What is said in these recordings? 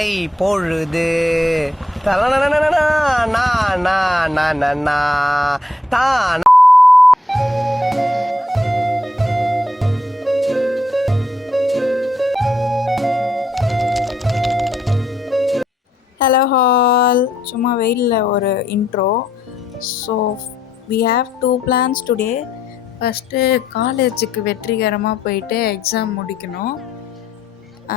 காலை பொழுது தான். ஹலோ ஹால், சும்மா வெயிலில் ஒரு intro. So we have 2 plans today. First காலேஜுக்கு வெற்றிகரமாக போயிட்டு எக்ஸாம் முடிக்கணும்.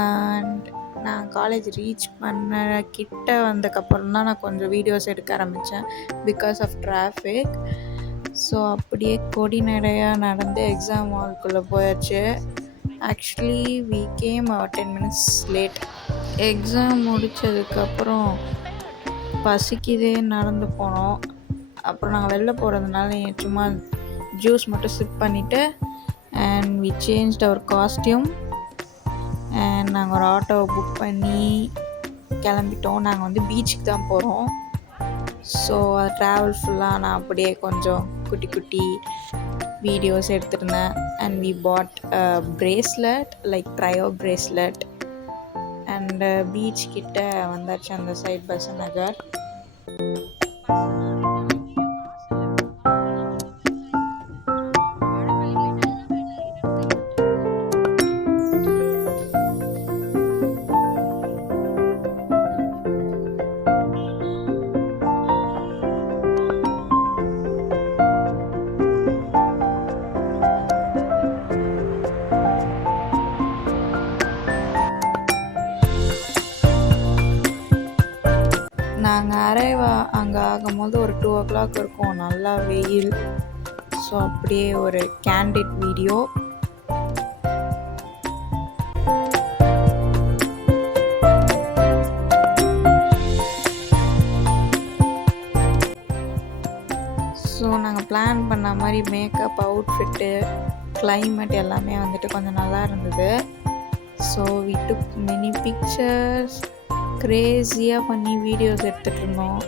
அண்ட் நான் காலேஜ் ரீச் பண்ண கிட்ட வந்ததுக்கப்புறம் தான் நான் கொஞ்சம் வீடியோஸ் எடுக்க ஆரம்பித்தேன் பிகாஸ் ஆஃப் டிராஃபிக். ஸோ அப்படியே கொடி நடையாக நடந்து எக்ஸாம் ஹால்குள்ளே போயாச்சு. Actually we came 10 minutes late. Exam முடித்ததுக்கப்புறம் பசிக்குதே நடந்து போனோம். அப்புறம் நாங்கள் வெளில போகிறதுனால சும்மா ஜூஸ் மட்டும் சிப் பண்ணிவிட்டு and we changed our costume and நாங்கள் ஒரு ஆட்டோவை புக் பண்ணி கிளம்பிட்டோம். நாங்கள் பீச்சுக்கு தான் போகிறோம். ஸோ அது ட்ராவல் ஃபுல்லாக நான் அப்படியே கொஞ்சம் குட்டி குட்டி வீடியோஸ் எடுத்துருந்தேன். And we bought bracelet like trio bracelet. And beach கிட்ட வந்தாச்சு, அந்த சைட் பஸ் நகர். நாங்கள் அங்கே ஆகும்போது ஒரு 2 o'clock இருக்கும். நல்லா வெயில். ஸோ அப்படியே ஒரு கேண்டிட் வீடியோ. ஸோ நாங்கள் பிளான் பண்ண மாதிரி மேக்கப், அவுட்ஃபிட்டு, கிளைமேட் எல்லாமே கொஞ்சம் நல்லா இருந்தது. So we took many pictures. கிரேஸியாக பண்ணி வீடியோஸ் எடுத்துகிட்டு இருந்தோம்.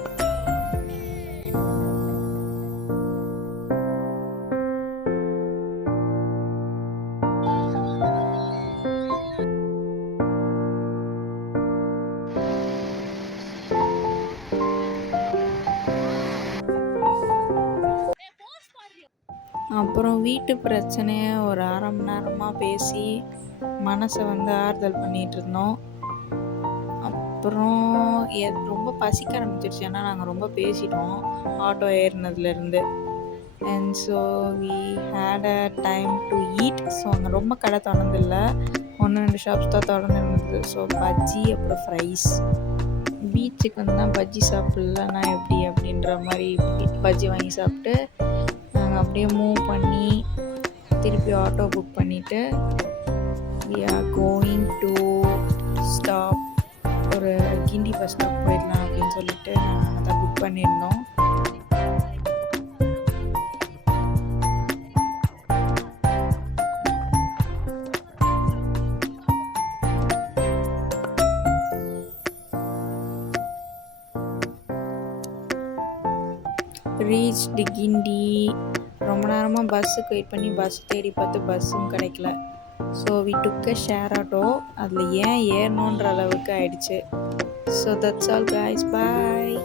அப்புறம் வீட்டு பிரச்சனையை ஒரு 1/2 மணி நேரமாக பேசி மனசை ஆறுதல் பண்ணிகிட்டு இருந்தோம். அப்புறம் ரொம்ப பசிக்க ஆரம்பிச்சிருச்சு, ஏன்னா நாங்கள் ரொம்ப பேசிட்டோம் ஆட்டோ ஏறினதுலேருந்து. And so we had a time to eat. So அங்கே ரொம்ப கடை திறந்தில்லை, 1-2 ஷாப்ஸ் தான் திறந்து இருந்தது. ஸோ பஜ்ஜி அப்புறம் ஃப்ரைஸ். பீச்சுக்கு தான் பஜ்ஜி சாப்பிட்லன்னா எப்படி அப்படின்ற மாதிரி பஜ்ஜி வாங்கி சாப்பிட்டு நாங்கள் அப்படியே மூவ் பண்ணி திருப்பி ஆட்டோ புக் பண்ணிவிட்டு we are going to stop. ஒரு கிண்டி பஸ் ஸ்டாப் போயிடலாம் அப்படின்னு சொல்லிட்டு நாங்கள் அதை புக் பண்ணியிருந்தோம். ரீச் தி கிண்டி. ரொம்ப நேரமாக பஸ்ஸுக்கு வெயிட் பண்ணி பஸ் தேடி பார்த்து பஸ்ஸும் கிடைக்கல. So we took a share auto. அதில் ஏன் ஏறணுன்ற அளவுக்கு ஆயிடுச்சு. So that's all guys, bye.